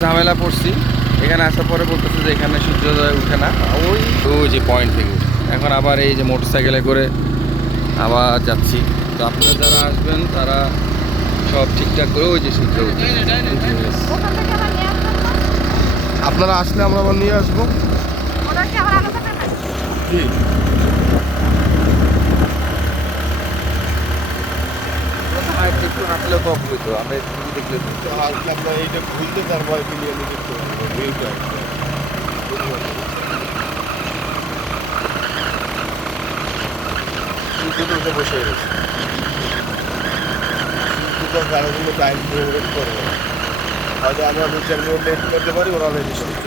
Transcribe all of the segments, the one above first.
ঝামেলা পড়ছি এখানে আসার পরে বলতেছে যে এখানে সূর্যোদয় উঠে না ওই ওই যে পয়েন্ট থেকে উঠে। এখন আবার এই যে মোটর সাইকেলে করে আবার যাচ্ছি তো আপনারা যারা আসবেন তারা সব ঠিকঠাক করে ওই যে সূর্য উঠে? আপনারা আসলে আমরা আবার নিয়ে আসব? জি হইতো আমরা একটু দেখলে। আসলে আপনার এইটা তারপর কিনে নিয়ে দেখতে পারব সূর্য উঠে বসে রয়েছে। দুটো করে হয়তো আমরা দু চার মিনিট লেট করতে পারি, ওরা লেট সূর্য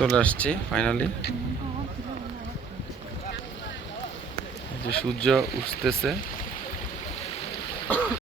চলে আসছি ফাইনালি যে সূর্য উঠতেছে।